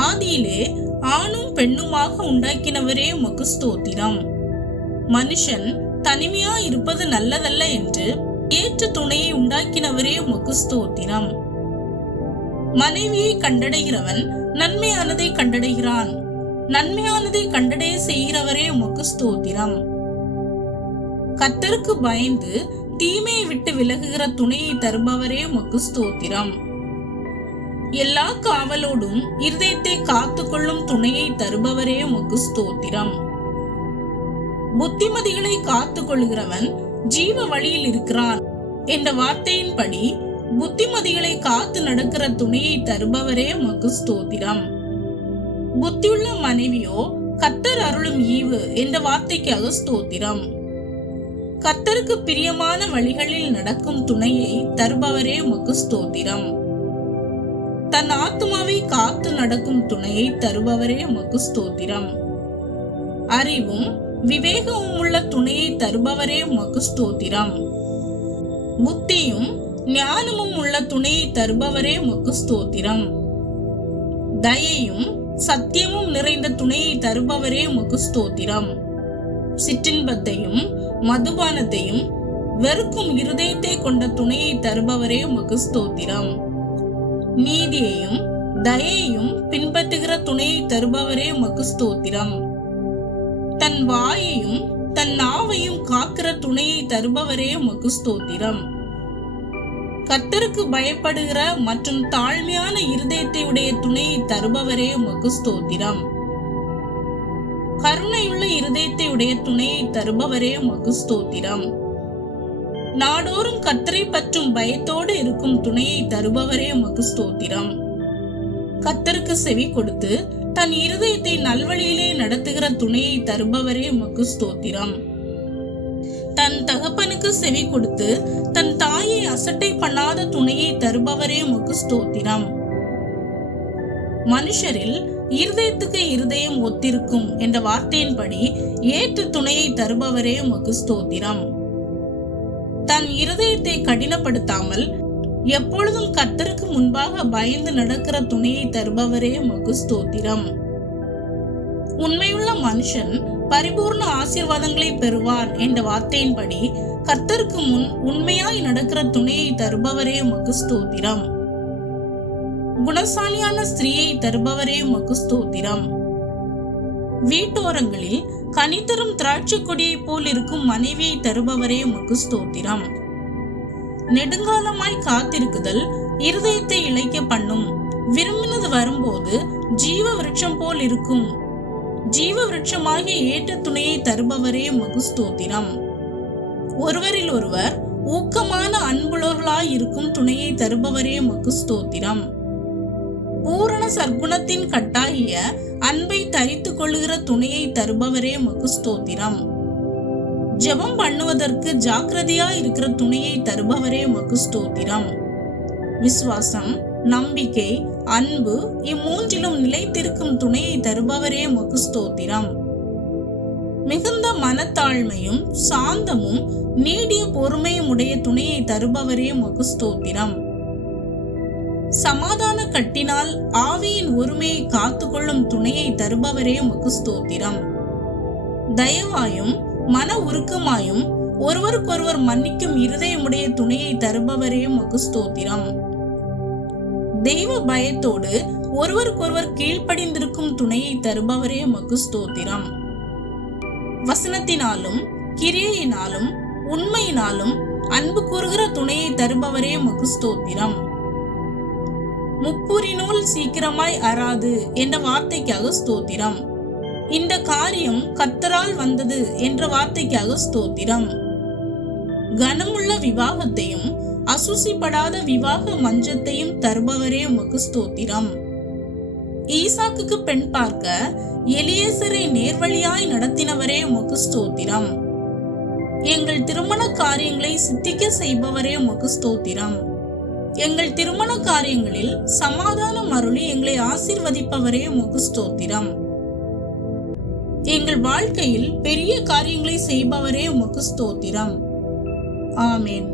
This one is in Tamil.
ஆதியிலே ஆணும் பெண்ணுமாக உண்டாக்கினவரே உமக்கு ஸ்தோத்திரம். மனுஷன் தனிமையா இருப்பது நல்லதல்ல என்று ஏற்ற துணையை உண்டாக்கினவரே உமக்கு ஸ்தோத்திரம். மனைவியை கண்டடைகிறவன் நன்மையானதை கண்டடைகிறான். நன்மையானதை கண்டடைய செய்கிறவரே உமக்கு ஸ்தோத்திரம். கர்த்தருக்கு பயந்து தீமையை விட்டு விலகுகிற துணையை தருபவரே உமக்கு ஸ்தோத்திரம். எல்லா காவலோடும் இருதயத்தை காத்துக்கொள்ளும் துணையை தருபவரே உமக்கு ஸ்தோத்திரம். புத்திமதிகளை காத்துக் கொள்கிறவன் ஜீவ வழியில் இருக்கிறான் என்ற வார்த்தையின்படி புத்திமதிகளை காத்து நடக்கிற துணையை தருபவரே உமக்கு ஸ்தோத்திரம். புத்தியுள்ள மனைவியோ கர்த்தர் அருளும் ஈவு என்ற வார்த்தைக்காக ஸ்தோத்திரம். கர்த்தருக்கு பிரியமான வழிகளில் நடக்கும் துணையை தருபவரே உமக்கு ஸ்தோத்திரம். தன் ஆத்துமாவை காத்து நடக்கும் துணையை தருபவரே உமக்கு ஸ்தோத்திரம். அறிவும் விவேகமும் உள்ள துணையை தருபவரே உமக்கு ஸ்தோத்திரம். புத்தியும் ஞானமும் உள்ள துணையை தருபவரே உமக்கு ஸ்தோத்திரம். தயையும் சத்தியமும் நிறைந்த துணையை தருபவரே உமக்கு ஸ்தோத்திரம். சிற்றின்பத்தையும் மதுபானத்தையும் வெறுக்கும் இருதயத்தை கொண்ட துணையை தருபவரே உமக்கு ஸ்தோத்திரம். நீதியையும் தயையும் பின்பற்றுகிற துணையை தருபவரே உமக்கு ஸ்தோத்திரம். தன் வாயையும் தன் நாவையும் காக்கிற துணையை தருபவரே உமக்கு ஸ்தோத்திரம். கர்த்தருக்கு பயப்படுகிற மற்றும் தாழ்மையான இருதயத்தை உடைய துணையை தருபவரே உமக்கு ஸ்தோத்திரம். கருணையுள்ள இருதயத்தை உடைய துணையை தருபவரே உமக்கு ஸ்தோத்திரம். நாடோறும் கர்த்தரை பற்றும் பயத்தோடு இருக்கும் துணையை தருபவரே உமக்கு ஸ்தோத்திரம். கர்த்தருக்கு செவி கொடுத்து தன் இருதயத்தை நல்வழியிலே நடத்துகிற துணையை தருபவரே உமக்கு ஸ்தோத்திரம். தன் தகப்பனுக்கு செவி கொடுத்து தன் தாயை அசட்டை பண்ணாத துணையை தருபவரே உமக்கு ஸ்தோத்திரம். மனுஷரில் இருதயத்துக்கு இருதயம் ஒத்திருக்கும் என்ற வார்த்தையின்படி ஏற்று துணையை தருபவரே உமக்கு ஸ்தோத்திரம். தன் இருதயத்தை கடினப்படுத்தாமல் எப்பொழுதும் கர்த்தருக்கு முன்பாக பயந்து நடக்கிற துணையை தருபவரே உமக்கு ஸ்தோத்திரம். உண்மையுள்ள மனுஷன் பரிபூர்ண ஆசீர்வாதங்களை பெறுவார் என்ற வார்த்தையின்படி கர்த்தருக்கு முன் உண்மையாய் நடக்கிற துணையை தருபவரே உமக்கு ஸ்தோத்திரம். குணசாலியான ஸ்திரீயை தருபவரே உமக்கு ஸ்தோத்திரம். வீட்டோரங்களில் கனிதரும் திராட்சை கொடியை போல் இருக்கும் மனைவியை தருபவரே உமக்கு ஸ்தோத்திரம். நெடுங்காலமாய் காத்திருக்குதல் இருதயத்தை இளைக்க பண்ணும். விரும்பினது வரும்போது ஜீவ விருட்சம் போல் இருக்கும். ஜீவ விருட்சமாகிய ஏற்ற துணையை தருபவரே உமக்கு ஸ்தோத்திரம். ஒருவரில் ஒருவர் ஊக்கமான அன்புள்ளவர்களாய் இருக்கும் துணையை தருபவரே உமக்கு ஸ்தோத்திரம். பூரண சற்குணத்தின் கட்டாகிய அன்பை தரித்துக் கொள்ளுகிற துணையை தருபவரே உமக்கு ஸ்தோத்திரம். ஜெபம் பண்ணுவதற்கு ஜாக்கிரதையா இருக்கிற துணையை தருபவரே உமக்கு ஸ்தோத்திரம். விசுவாசம், நம்பிக்கை, அன்பு இம்மூன்றிலும் நிலைத்திருக்கும் துணையை தருபவரே உமக்கு ஸ்தோத்திரம். மிகுந்த மனத்தாழ்மையும் சாந்தமும் நீடிய பொறுமையும் உடைய துணையை தருபவரே உமக்கு ஸ்தோத்திரம். சமாதான கட்டினால் ஆவியின் ஒருமையை காத்துக்கொள்ளும் துணையை தருபவரே உமக்கு ஸ்தோத்திரம். தயவாயும் மன உருக்கமாயும் ஒருவருக்கொருவர் மன்னிக்கும் இருதயமுடைய துணையை தருபவரே உமக்கு ஸ்தோத்திரம். தெய்வ பயத்தோடு ஒருவருக்கொருவர் கீழ்ப்படிந்திருக்கும் துணையை தருபவரே உமக்கு ஸ்தோத்திரம். வசனத்தினாலும் கிரியையினாலும் உண்மையினாலும் அன்பு கூறுகிற துணையை தருபவரே உமக்கு ஸ்தோத்திரம். முப்புரிநூல் சீக்கிரமாய் அறாது என்ற வார்த்தைக்காக ஸ்தோத்திரம். இந்த காரியம் கர்த்தரால் வந்தது என்ற வார்த்தைக்காக ஸ்தோத்திரம். கனமுள்ள விவாகத்தையும் அசுசிப்படாத விவாக மஞ்சத்தையும் தருபவரே உமக்கு ஸ்தோத்திரம். ஈசாக்குக்கு பெண் பார்க்க எலியேசரை நேர்வழியாய் நடத்தினவரே உமக்கு ஸ்தோத்திரம். எங்கள் திருமண காரியங்களை சித்திக்க செய்பவரே உமக்கு ஸ்தோத்திரம். எங்கள் திருமண காரியங்களில் சமாதானம் அருளி எங்களை ஆசீர்வதிப்பவரே உமக்கு ஸ்தோத்திரம். எங்கள் வாழ்க்கையில் பெரிய காரியங்களை செய்பவரே உமக்கு ஸ்தோத்திரம். ஆமென்.